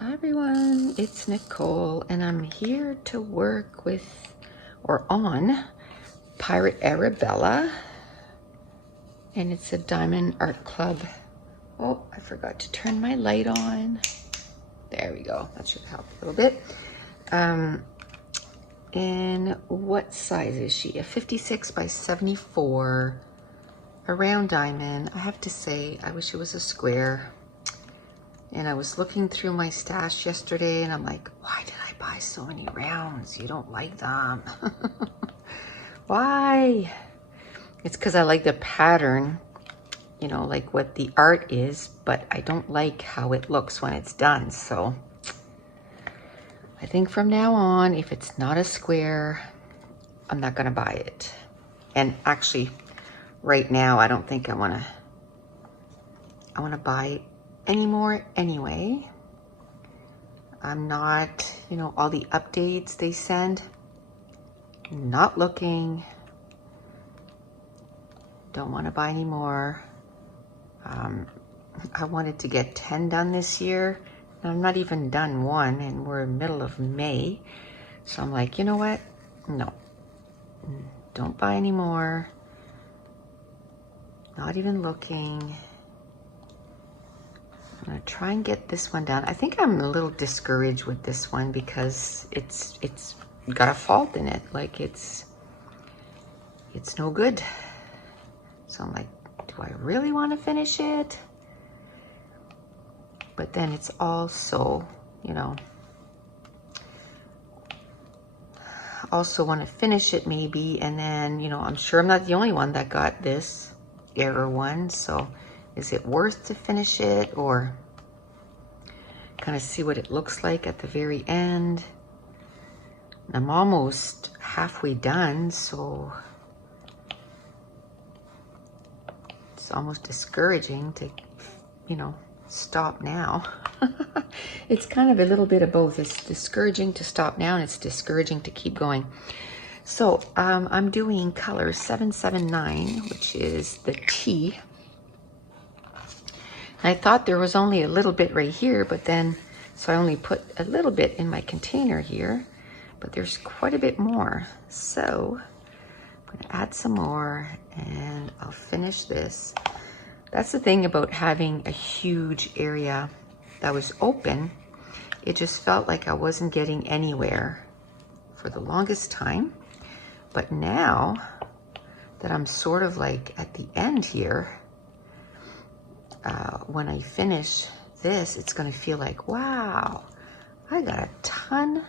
Hi everyone, it's Nicole and I'm here to work with or on Pirate Arabella, and it's a Diamond Art Club. Oh, I forgot to turn my light on. There we go, that should help a little bit. And what size is she? A 56 by 74, a round diamond. I have to say, I wish it was a square. And I was looking through my stash yesterday and I'm like, why did I buy so many rounds? You don't like them. Why? It's because I like the pattern, you know, like what the art is, but I don't like how it looks when it's done. So I think from now on, if it's not a square, I'm not gonna buy it. And actually, right now, I don't think I wanna buy it anymore anyway. I'm not, you know, all the updates they send, not looking, don't want to buy any more. I wanted to get 10 done this year, and I'm not even done one, and we're in the middle of May. So I'm like, you know what? No, don't buy any more. Not even looking. I'm gonna try and get this one down. I think I'm a little discouraged with this one because it's got a fault in it. Like it's no good. So I'm like, do I really want to finish it? But then it's also, you know, also want to finish it maybe. And then, you know, I'm sure I'm not the only one that got this error one. So is it worth to finish it or kind of see what it looks like at the very end? I'm almost halfway done, so it's almost discouraging to, you know, stop now. It's kind of a little bit of both. It's discouraging to stop now and it's discouraging to keep going. So I'm doing color 779, which is the T. I thought there was only a little bit right here, but then, so I only put a little bit in my container here, but there's quite a bit more. So I'm gonna add some more and I'll finish this. That's the thing about having a huge area that was open. It just felt like I wasn't getting anywhere for the longest time. But now that I'm sort of like at the end here, when I finish this, it's gonna feel like, wow, I got a ton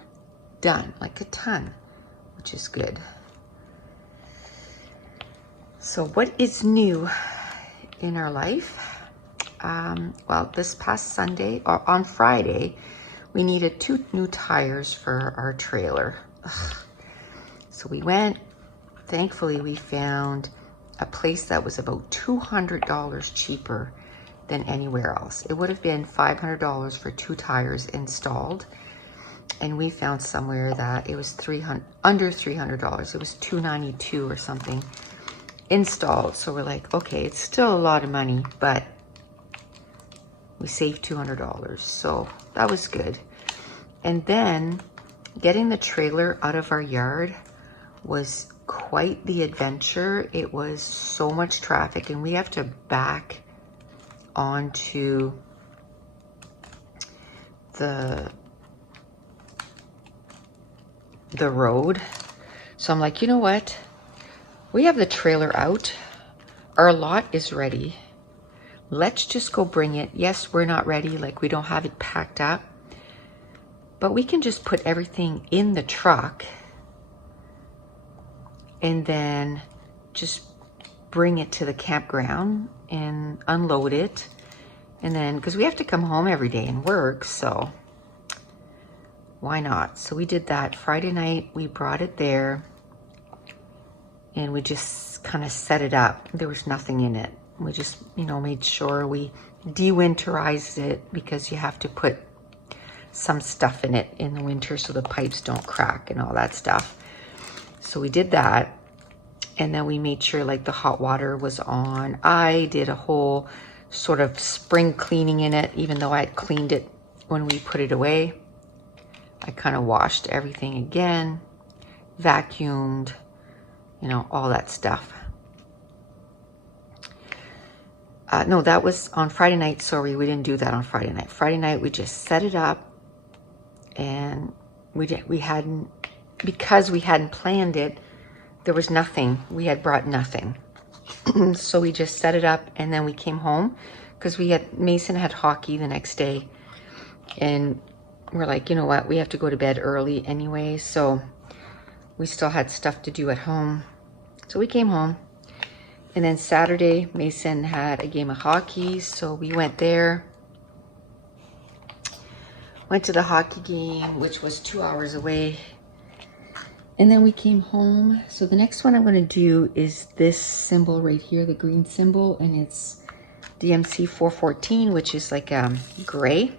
done, like a ton, which is good. So what is new in our life? Well, this past Sunday, or on Friday, we needed 2 new tires for our trailer. Ugh. So we went, thankfully we found a place that was about $200 cheaper than anywhere else. It would have been $500 for 2 tires installed. And we found somewhere that it was under $300. It was $292 or something installed. So we're like, okay, it's still a lot of money, but we saved $200. So that was good. And then getting the trailer out of our yard was quite the adventure. It was so much traffic and we have to back onto the road. So I'm like, you know what? We have the trailer out. Our lot is ready. Let's just go bring it. Yes, we're not ready. Like we don't have it packed up, but we can just put everything in the truck and then just bring it to the campground and unload it. And then, because we have to come home every day and work, so why not? So we did that Friday night. We brought it there and we just kind of set it up. There was nothing in it. We just, you know, made sure we de-winterized it because you have to put some stuff in it in the winter so the pipes don't crack and all that stuff. So we did that. And then we made sure like the hot water was on. I did a whole sort of spring cleaning in it, even though I had cleaned it when we put it away, I kind of washed everything again, vacuumed, you know, all that stuff. No, that was on Friday night. Sorry, we didn't do that on Friday night. Friday night, we just set it up, and we hadn't, because we hadn't planned it, there was nothing. We had brought nothing. So we just set it up, and then we came home because Mason had hockey the next day, and we're like, you know what, we have to go to bed early anyway, so we still had stuff to do at home. So we came home, and then Saturday, Mason had a game of hockey, so we went there. Went to the hockey game, which was 2 hours away. And then we came home. So the next one I'm going to do is this symbol right here, the green symbol, and it's DMC 414, which is like gray.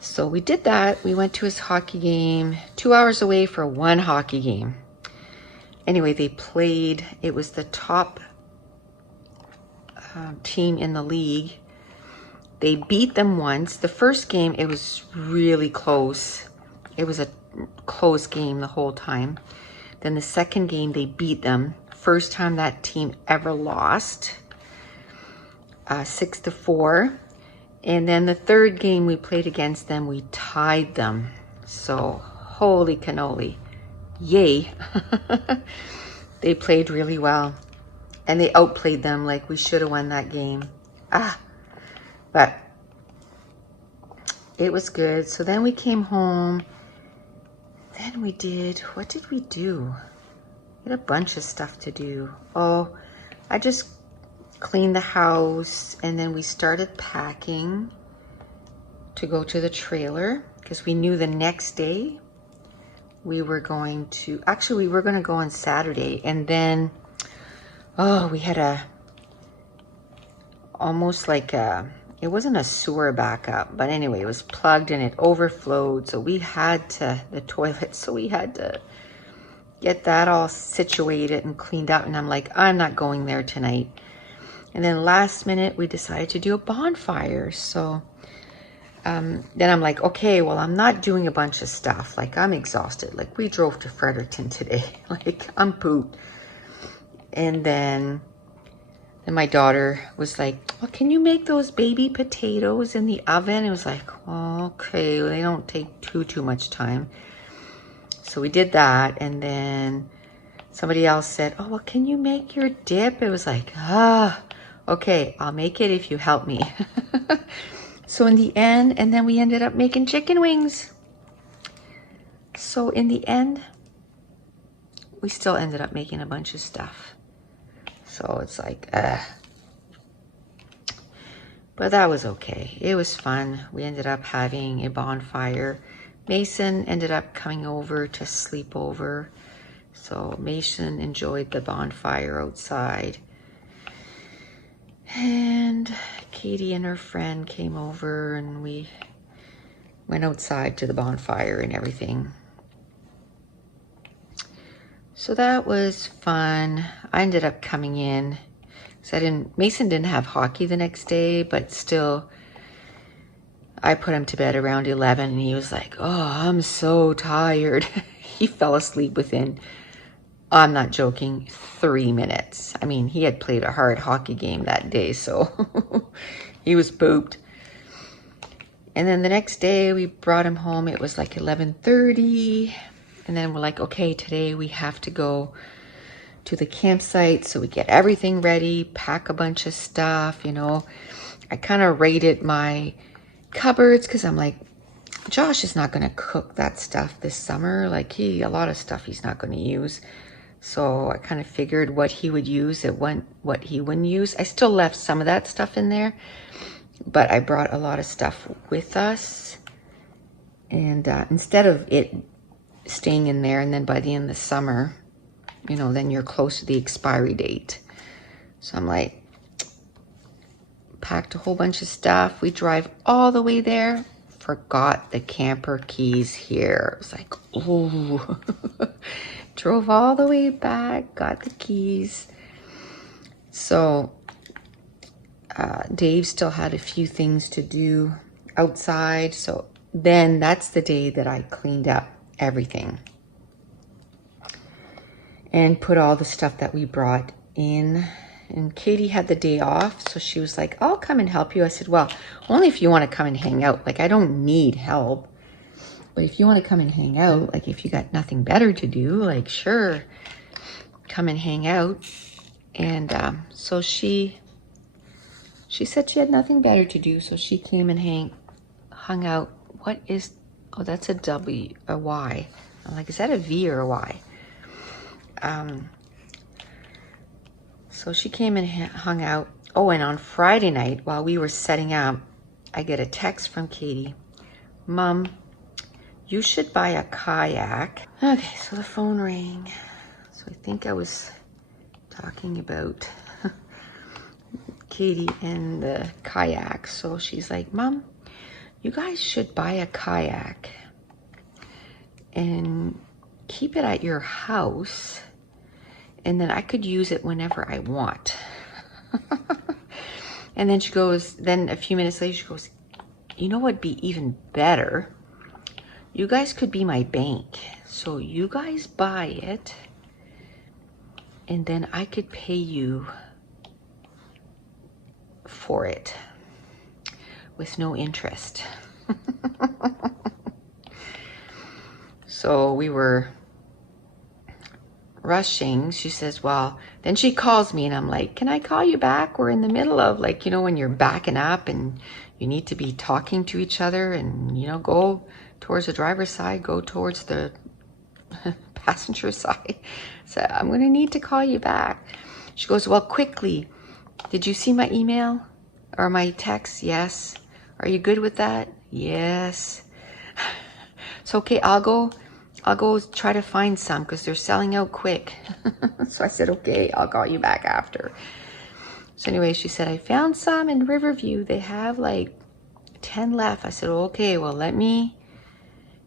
So we did that. We went to his hockey game, 2 hours away for one hockey game. Anyway, they played. It was the top team in the league. They beat them once. The first game, it was really close. It was a close game the whole time. Then the second game, they beat them. First time that team ever lost, 6-4. And then the third game we played against them, we tied them. So holy cannoli, yay. They played really well, and they outplayed them. Like, we should have won that game. But it was good. So then we came home. Then we did, what did we do? We had a bunch of stuff to do. Oh, I just cleaned the house, and then we started packing to go to the trailer because we knew the next day we were going to, actually we were going to go on Saturday, and then, oh, we had almost like it wasn't a sewer backup, but anyway, it was plugged and it overflowed. So we had to, the toilet, so we had to get that all situated and cleaned up. And I'm like, I'm not going there tonight. And then last minute, we decided to do a bonfire. So then I'm like, okay, well, I'm not doing a bunch of stuff. Like, I'm exhausted. Like, we drove to Fredericton today. Like, I'm pooped. And then my daughter was like, well, can you make those baby potatoes in the oven? It was like, okay, well, they don't take too much time. So we did that. And then somebody else said, oh, well, can you make your dip? It was like, okay, I'll make it if you help me. So in the end, and then we ended up making chicken wings. So in the end, we still ended up making a bunch of stuff. So it's like, but that was okay. It was fun. We ended up having a bonfire. Mason ended up coming over to sleep over. So Mason enjoyed the bonfire outside. And Katie and her friend came over, and we went outside to the bonfire and everything. So that was fun. I ended up coming in. So Mason didn't have hockey the next day, but still, I put him to bed around 11, and he was like, oh, I'm so tired. He fell asleep within, I'm not joking, 3 minutes. I mean, he had played a hard hockey game that day, so he was pooped. And then the next day we brought him home. It was like 11:30. And then we're like, okay, today we have to go to the campsite. So we get everything ready, pack a bunch of stuff, you know. I kind of raided my cupboards because I'm like, Josh is not going to cook that stuff this summer. Like, a lot of stuff he's not going to use. So I kind of figured what he would use and what he wouldn't use. I still left some of that stuff in there, but I brought a lot of stuff with us. And instead of it staying in there, and then by the end of the summer, you know, then you're close to the expiry date. So I'm like, packed a whole bunch of stuff. We drive all the way there. Forgot the camper keys here. It was like, ooh. Drove all the way back, got the keys. So Dave still had a few things to do. outside. So then that's the day that I cleaned up everything and put all the stuff that we brought in. And Katie had the day off, so she was like, I'll come and help you. I said, well, only if you want to come and hang out. Like, I don't need help. But if you want to come and hang out, like if you got nothing better to do, like sure, come and hang out. And so she said she had nothing better to do, so she came and hung out. What is, oh, that's a W, a Y. I'm like, is that a V or a Y? So she came and hung out. Oh, and on Friday night, while we were setting up, I get a text from Katie. Mom, you should buy a kayak. Okay, so the phone rang. So I think I was talking about Katie and the kayak. So she's like, Mom, you guys should buy a kayak and keep it at your house, and then I could use it whenever I want. And then she goes, then a few minutes later, she goes, you know what'd be even better? You guys could be my bank. So you guys buy it, and then I could pay you for it with no interest. So we were rushing. She says, well, then she calls me and I'm like, can I call you back? We're in the middle of, like, you know, when you're backing up and you need to be talking to each other and, you know, go towards the driver's side, go towards the passenger side. So I'm going to need to call you back. She goes, well, quickly, did you see my email or my text? Yes. Are you good with that? Yes. So, okay, I'll go try to find some because they're selling out quick. So I said, okay, I'll call you back after. So anyway, she said, I found some in Riverview. They have like 10 left. I said, okay, well, let me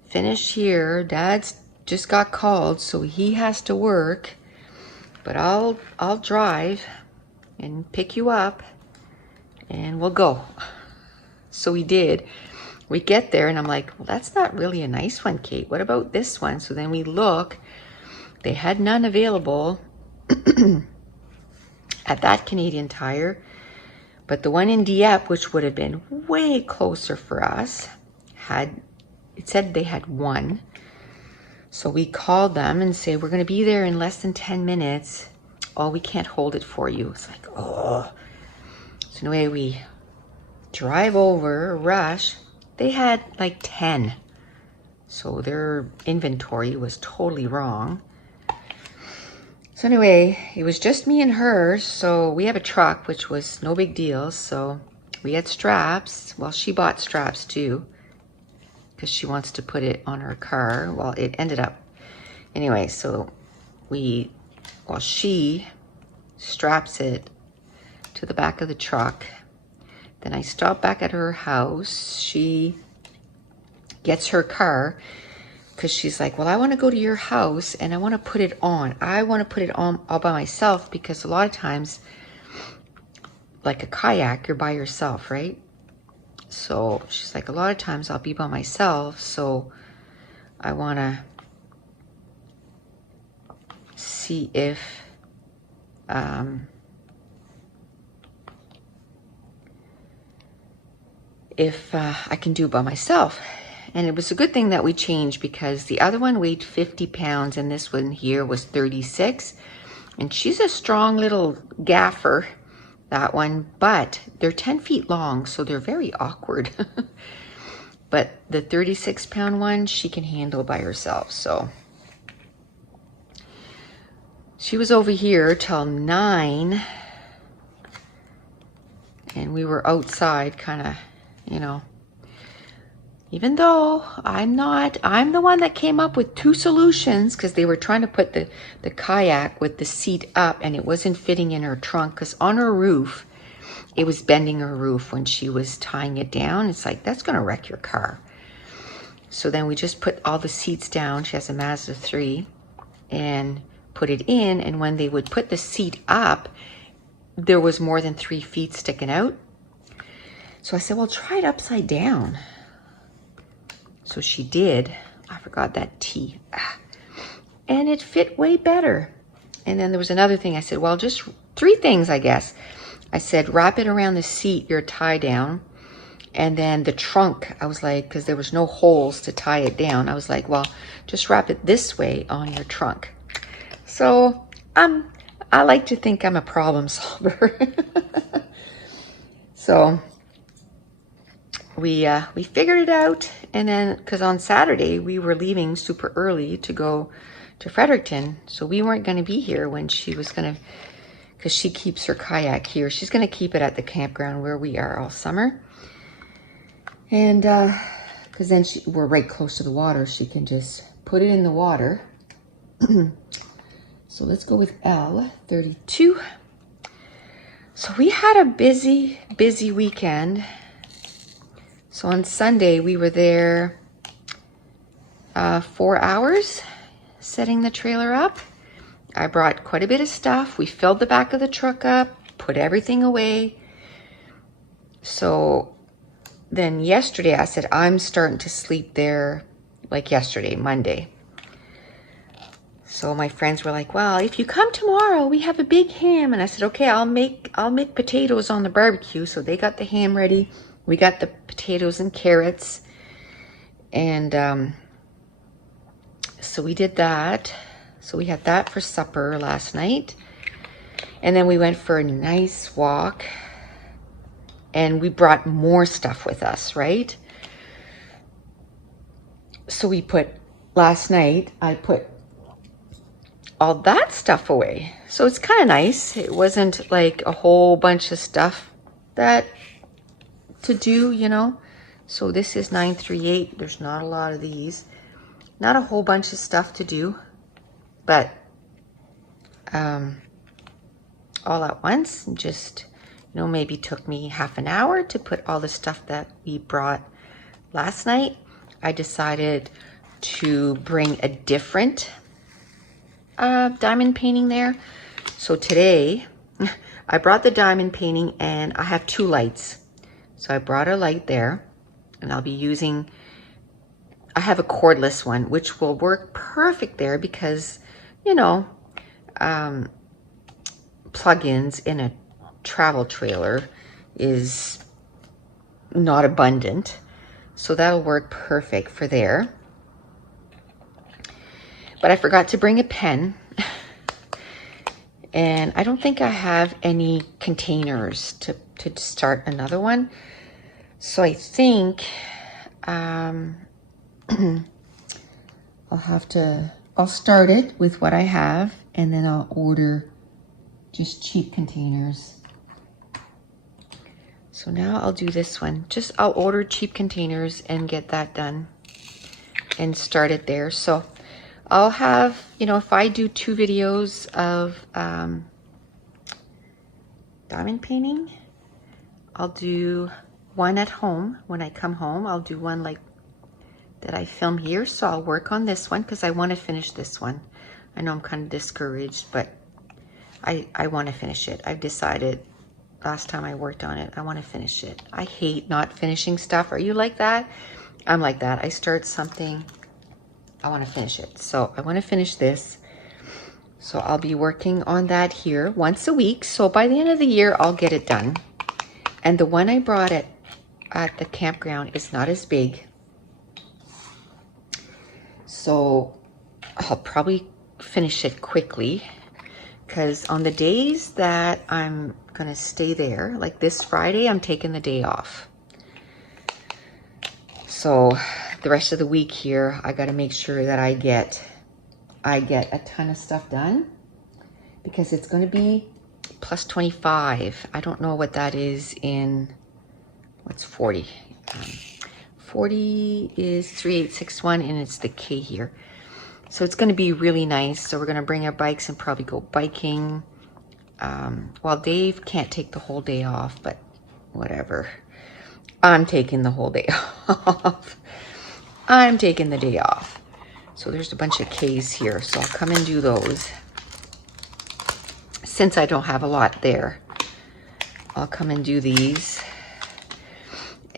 finish here. Dad's just got called, so he has to work, but I'll drive and pick you up and we'll go. So we did. We get there and I'm like, well, that's not really a nice one, Kate. What about this one? So then we look. They had none available at that Canadian Tire. But the one in Dieppe, which would have been way closer for us, it said they had one. So we called them and say, we're going to be there in less than 10 minutes. Oh, we can't hold it for you. It's like, oh. So anyway, we drive over, rush. They had like 10. So their inventory was totally wrong. So anyway, it was just me and her. So we have a truck, which was no big deal. So we had straps. Well, she bought straps too, because she wants to put it on her car. Well, it ended up, anyway, so she straps it to the back of the truck. Then I stop back at her house. She gets her car because she's like, well, I want to go to your house and I want to put it on. I want to put it on all by myself because a lot of times, like a kayak, you're by yourself, right? So she's like, a lot of times I'll be by myself. So I want to see if I can do it by myself. And it was a good thing that we changed because the other one weighed 50 pounds and this one here was 36. And she's a strong little gaffer, that one, but they're 10 feet long, so they're very awkward. But the 36-pound one, she can handle by herself. So she was over here till 9 and we were outside kind of, you know, even though I'm the one that came up with 2 solutions because they were trying to put the kayak with the seat up and it wasn't fitting in her trunk because on her roof, it was bending her roof when she was tying it down. It's like, that's going to wreck your car. So then we just put all the seats down. She has a Mazda 3 and put it in. And when they would put the seat up, there was more than 3 feet sticking out. So I said, well, try it upside down. So she did. I forgot that T. And it fit way better. And then there was another thing. I said, well, just 3 things, I guess. I said, wrap it around the seat, your tie down. And then the trunk, I was like, because there was no holes to tie it down. I was like, well, just wrap it this way on your trunk. So I like to think I'm a problem solver. So we figured it out. And then, because on Saturday, we were leaving super early to go to Fredericton. So we weren't going to be here when she was going to, because she keeps her kayak here. She's going to keep it at the campground where we are all summer. And because then we're right close to the water. She can just put it in the water. So let's go with L32. So we had a busy weekend. So on Sunday, we were there 4 hours setting the trailer up. I brought quite a bit of stuff. We filled the back of the truck up, put everything away. So then yesterday, I said, I'm starting to sleep there like yesterday, Monday. So my friends were like, well, if you come tomorrow, we have a big ham. And I said, okay, I'll make potatoes on the barbecue. So they got the ham ready. We got the potatoes and carrots. And so we did that. So we had that for supper last night. And then we went for a nice walk. And we brought more stuff with us, right? So we last night, I put all that stuff away. So it's kind of nice. It wasn't like a whole bunch of stuff to do, you know. So this is 938. There's not a lot of these. Not a whole bunch of stuff to do. But all at once, just, you know, maybe took me half an hour to put all the stuff that we brought last night. I decided to bring a different diamond painting there. So today I brought the diamond painting and I have 2 lights. So I brought a light there and I'll be using, I have a cordless one, which will work perfect there because, you know, plugins in a travel trailer is not abundant. So that'll work perfect for there. But I forgot to bring a pen. And I don't think I have any containers to start another one. So I think I'll start it with what I have and then I'll order just cheap containers. So now I'll do this one. I'll order cheap containers and get that done and start it there. So I'll have, you know, if I do 2 videos of diamond painting, I'll do one at home. When I come home, I'll do one like that I film here. So I'll work on this one because I want to finish this one. I know I'm kind of discouraged, but I want to finish it. I've decided last time I worked on it, I want to finish it. I hate not finishing stuff. Are you like that? I'm like that. I start something, I want to finish it. So I want to finish this. So I'll be working on that here once a week. So by the end of the year, I'll get it done. And the one I brought at the campground is not as big. So I'll probably finish it quickly because on the days that I'm going to stay there, like this Friday, I'm taking the day off. So the rest of the week here, I got to make sure that I get a ton of stuff done because it's going to be plus 25. I don't know what that is in, what's 40? 40 is 3861 and it's the K here. So it's going to be really nice. So we're going to bring our bikes and probably go biking. Well, Dave can't take the whole day off, but whatever. I'm taking the whole day off. I'm taking the day off. So there's a bunch of K's here. So I'll come and do those. Since I don't have a lot there, I'll come and do these.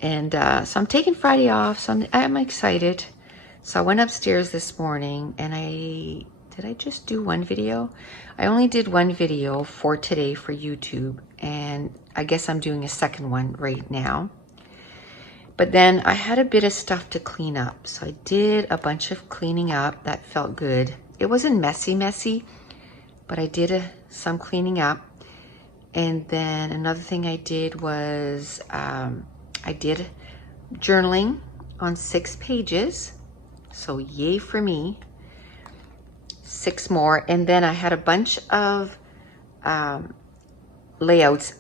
And so I'm taking Friday off, so I'm excited. So I went upstairs this morning and did I just do one video? I only did one video for today for YouTube, and I guess I'm doing a second one right now. But then I had a bit of stuff to clean up. So I did a bunch of cleaning up. That felt good. It wasn't messy, but I did some cleaning up. And then another thing I did was I did journaling on 6 pages. So yay for me. 6 more. And then I had a bunch of layouts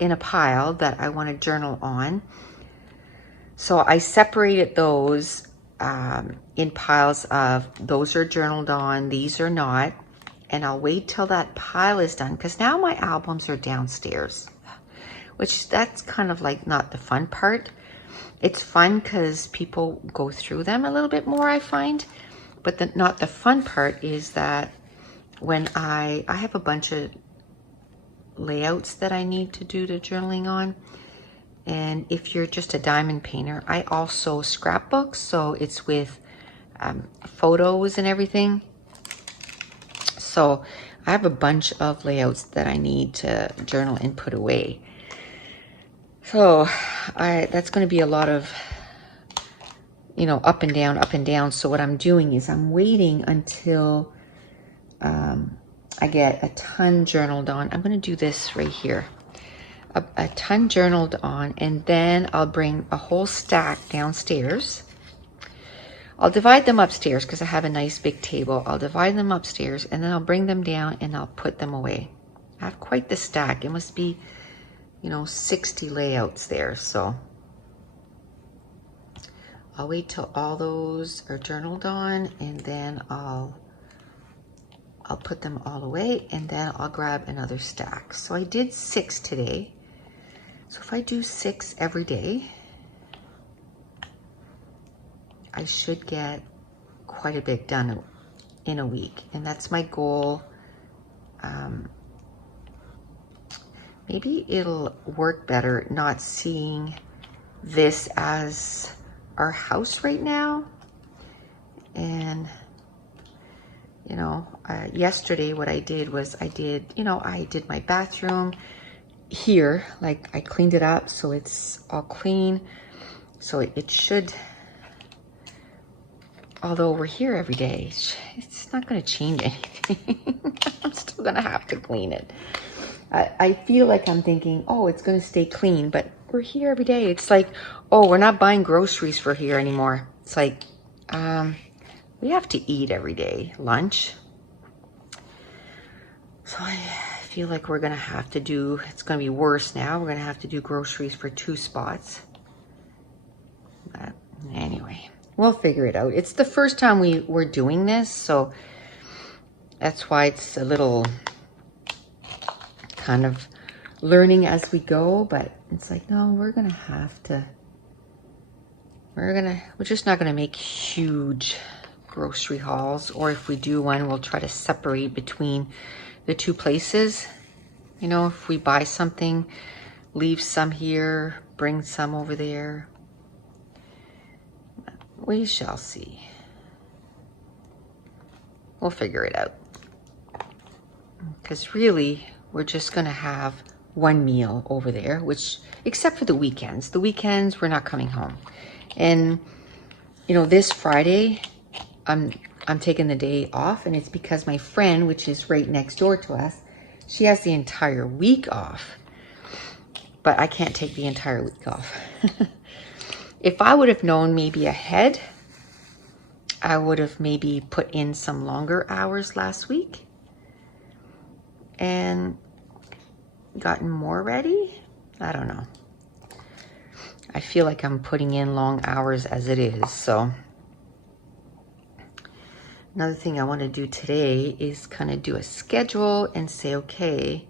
in a pile that I want to journal on. So I separated those in piles of those are journaled on, these are not. And I'll wait till that pile is done, because now my albums are downstairs, which that's kind of like not the fun part. It's fun because people go through them a little bit more, I find. But not the fun part is that when I have a bunch of layouts that I need to do the journaling on. And if you're just a diamond painter, I also scrapbook, so it's with photos and everything. So I have a bunch of layouts that I need to journal and put away. So that's going to be a lot of, you know, up and down, up and down. So what I'm doing is I'm waiting until I get a ton journaled on. I'm going to do this right here. A ton journaled on, and then I'll bring a whole stack downstairs. I'll divide them upstairs because I have a nice big table. I'll divide them upstairs, and then I'll bring them down and I'll put them away. I have quite the stack. It must be, you know, 60 layouts there. So I'll wait till all those are journaled on, and then I'll put them all away, and then I'll grab another stack. So I did 6 today. So if I do 6 every day, I should get quite a bit done in a week. And that's my goal. Maybe it'll work better not seeing this as our house right now. And, you know, yesterday what I did was I did my bathroom here, like I cleaned it up so it's all clean. So it should, although we're here every day, it's not going to change anything. I'm still going to have to clean it. I feel like I'm thinking, oh, it's going to stay clean, but we're here every day. It's like, oh, we're not buying groceries for here anymore. It's like, we have to eat every day, lunch. So I feel like we're going to have to do, it's going to be worse now. We're going to have to do groceries for 2 spots. But anyway, we'll figure it out. It's the first time we're doing this, so that's why it's a little kind of learning as we go. But it's like, no, we're going to have to, we're just not going to make huge grocery hauls. Or if we do one, we'll try to separate between the 2 places. You know, if we buy something, leave some here, bring some over there. We shall see. We'll figure it out. Because really, we're just going to have one meal over there, which, except for the weekends. The weekends, we're not coming home. And, you know, this Friday, I'm taking the day off, and it's because my friend, which is right next door to us, she has the entire week off. But I can't take the entire week off. If I would have known maybe ahead, I would have maybe put in some longer hours last week and gotten more ready. I don't know. I feel like I'm putting in long hours as it is, so. Another thing I want to do today is kind of do a schedule and say, okay,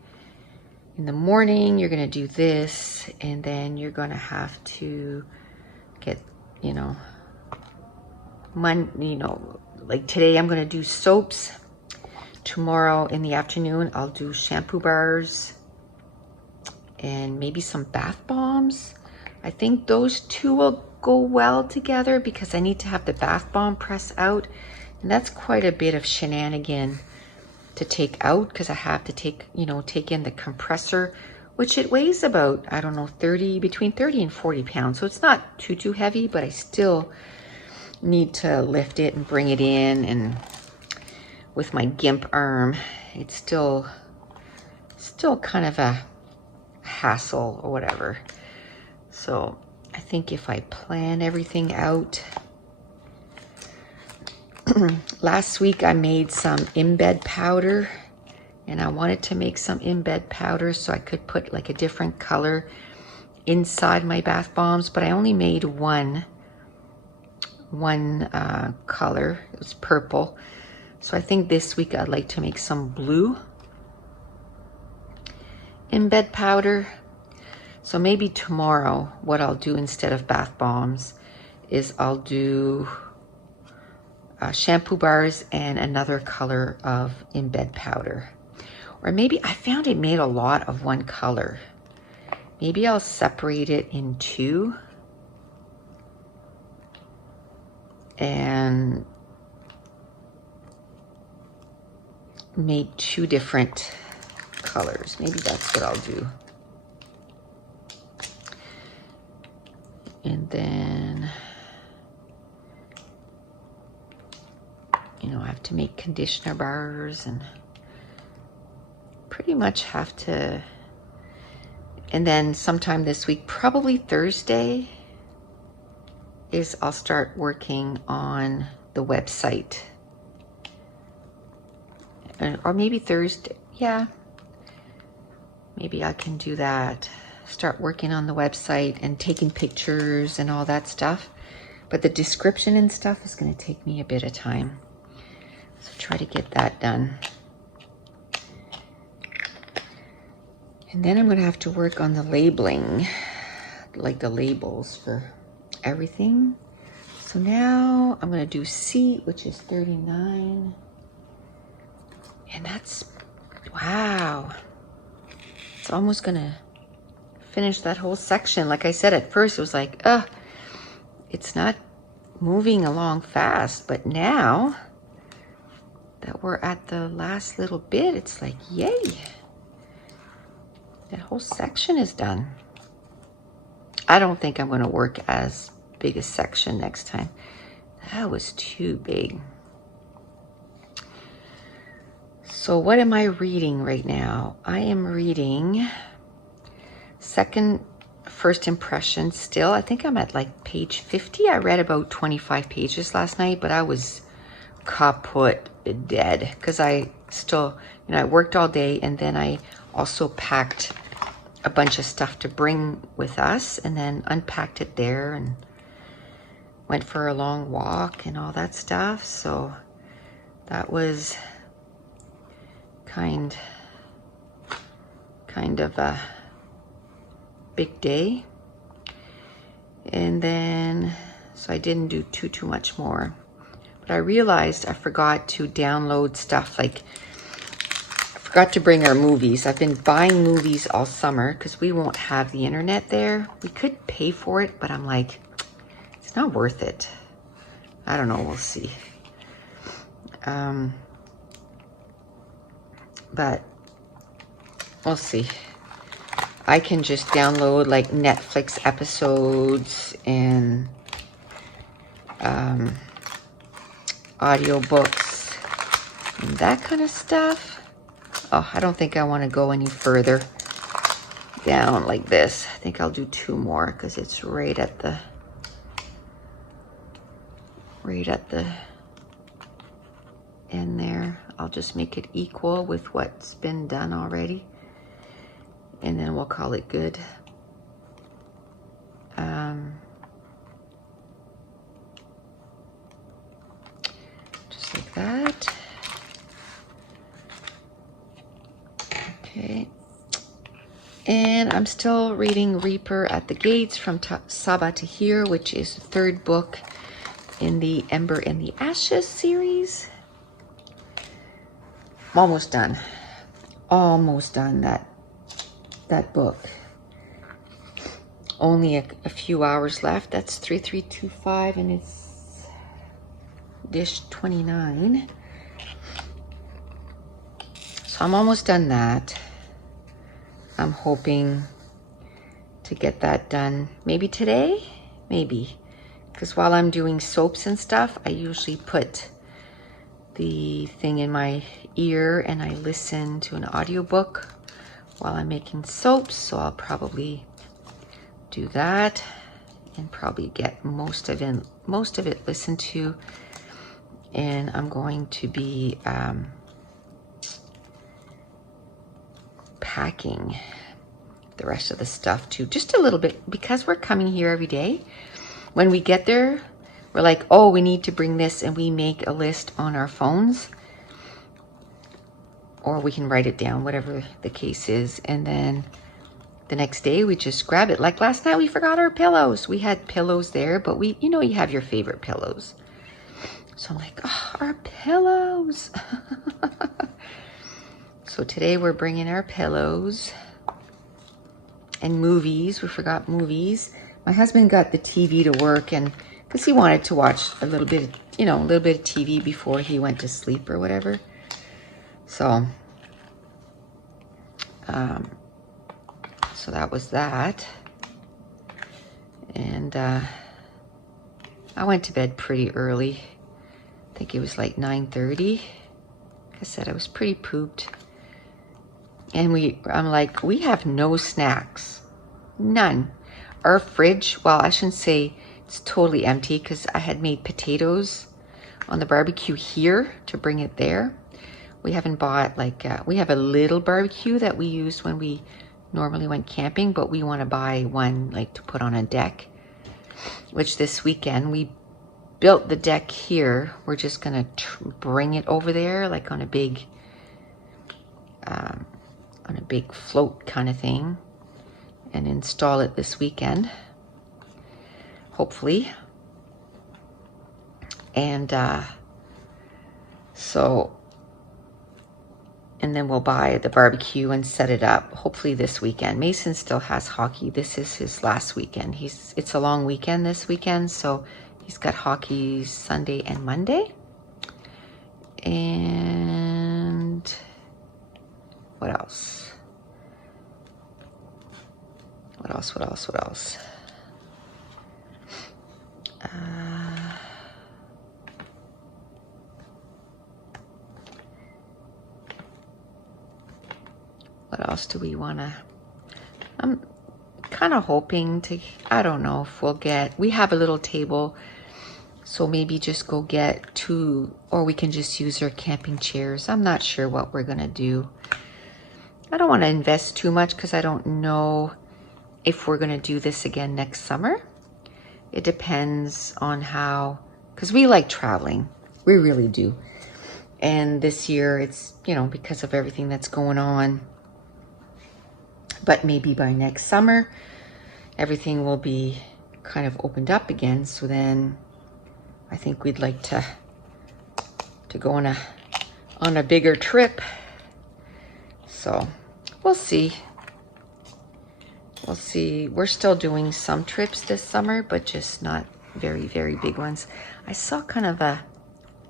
in the morning, you're going to do this, and then you're going to have to get, you know, like today I'm going to do soaps. Tomorrow in the afternoon, I'll do shampoo bars and maybe some bath bombs. I think those two will go well together because I need to have the bath bomb press out. And that's quite a bit of shenanigan to take out because I have to take in the compressor, which it weighs about, I don't know, between 30 and 40 pounds. So it's not too heavy, but I still need to lift it and bring it in. And with my GIMP arm, it's still kind of a hassle or whatever. So I think if I plan everything out, last week I made some embed powder, and I wanted to make some embed powder so I could put like a different color inside my bath bombs, but I only made one color. It was purple. So I think this week I'd like to make some blue embed powder. So maybe tomorrow what I'll do instead of bath bombs is I'll do shampoo bars and another color of embed powder. Or maybe I found it made a lot of one color. Maybe I'll separate it in two and make two different colors. Maybe that's what I'll do. And then, I have to make conditioner bars and pretty much have to. And then sometime this week, probably Thursday, I'll start working on the website. Or maybe Thursday, yeah. Maybe I can do that. Start working on the website and taking pictures and all that stuff. But the description and stuff is going to take me a bit of time. So try to get that done. And then I'm going to have to work on the labeling, like the labels for everything. So now I'm going to do C, which is 39. And that's, wow. It's almost going to finish that whole section. Like I said, at first it was like, it's not moving along fast. But now that we're at the last little bit, it's like, yay. That whole section is done. I don't think I'm going to work as big a section next time. That was too big. So what am I reading right now? I am reading First Impression still. I think I'm at like page 50. I read about 25 pages last night, but I was kaput dead because I still, I worked all day, and then I also packed a bunch of stuff to bring with us and then unpacked it there and went for a long walk and all that stuff. So that was kind of a big day. And then, so I didn't do too much more. But I realized I forgot to download stuff, like I forgot to bring our movies. I've been buying movies all summer because we won't have the internet there. We could pay for it, but I'm like, it's not worth it. I don't know, we'll see. But we'll see. I can just download like Netflix episodes and audiobooks and that kind of stuff. Oh, I don't think I want to go any further down like this. I think I'll do two more because it's right at the end there. I'll just make it equal with what's been done already, and then we'll call it good. Just like that. Okay. And I'm still reading Reaper at the Gates from Saba Tahir, which is the third book in the Ember and the Ashes series. I'm almost done. Almost done that book. only a few hours left. That's 3325 and it's dish 29. So I'm almost done that. I'm hoping to get that done maybe today, maybe. Because while I'm doing soaps and stuff, I usually put the thing in my ear and I listen to an audiobook while I'm making soaps. So I'll probably do that and probably get most of it listened to. And I'm going to be packing the rest of the stuff too, just a little bit, because we're coming here every day. When we get there, we're like, oh, we need to bring this, and we make a list on our phones, or we can write it down, whatever the case is, and then the next day we just grab it. Like last night we forgot our pillows. We had pillows there, but you know, you have your favorite pillows. So I'm like, oh, our pillows. So today we're bringing our pillows. And movies, we forgot movies. My husband got the TV to work, and because he wanted to watch a little bit, you know, a little bit of TV before he went to sleep or whatever. So, so that was that. And I went to bed pretty early. I think it was like 9:30. Like I said, I was pretty pooped. And I'm like, we have no snacks, none. Our fridge, well, I shouldn't say it's totally empty, because I had made potatoes on the barbecue here to bring it there. We haven't bought we have a little barbecue that we used when we normally went camping, but we want to buy one like to put on a deck, which this weekend we built the deck here. We're just gonna bring it over there like on a big float kind of thing and install it this weekend, hopefully. And and then we'll buy the barbecue and set it up hopefully this weekend. Mason still has hockey. This is his last weekend. It's a long weekend this weekend, so he's got hockey Sunday and Monday. And what else? What else? What else do we want to... I'm kind of hoping to... I don't know if we'll get... We have a little table, so maybe just go get 2, or we can just use our camping chairs. I'm not sure what we're going to do. I don't want to invest too much because I don't know if we're going to do this again next summer. It depends on how... Because we like traveling. We really do. And this year it's, you know, because of everything that's going on. But maybe by next summer, everything will be kind of opened up again. So then I think we'd like to go on a bigger trip. So we'll see. We'll see. We're still doing some trips this summer, but just not very, very big ones. I saw kind of a,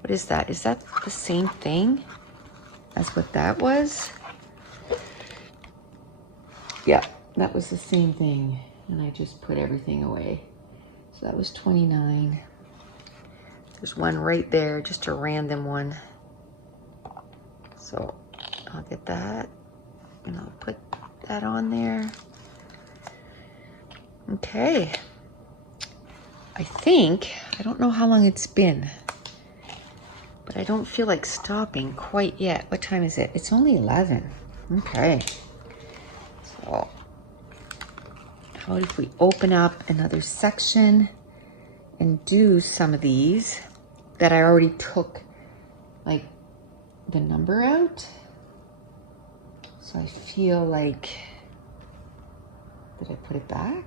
what is that? Is that the same thing as what that was? Yeah, that was the same thing. And I just put everything away. So that was 29. There's one right there, just a random one. So I'll get that and I'll put that on there. Okay. I don't know how long it's been, but I don't feel like stopping quite yet. What time is it? It's only 11. Okay. So how if we open up another section and do some of these that I already took like the number out. So I feel like, did I put it back?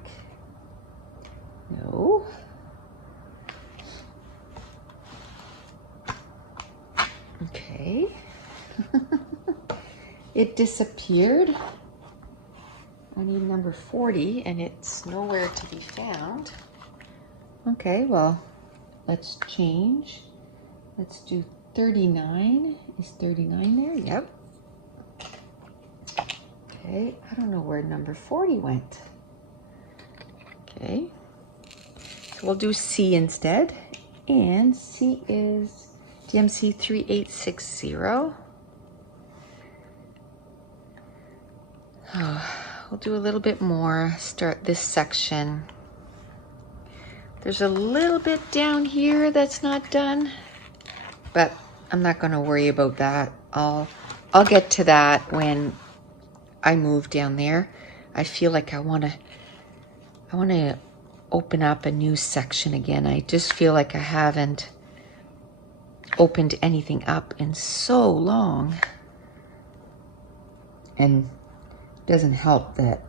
No. Okay. It disappeared. I I need number 40 and it's nowhere to be found. Okay, well, let's change. Let's do 39. Is 39 there? Yep. Okay, I don't know where number 40 went. Okay, so we'll do C instead. And C is DMC 3860. Oh, we'll do a little bit more, start this section. There's a little bit down here that's not done, but I'm not going to worry about that. I'll get to that when I move down there. I feel like I want to open up a new section again. I just feel like I haven't opened anything up in so long. And it doesn't help that,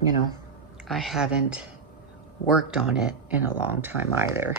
you know, I haven't worked on it in a long time either.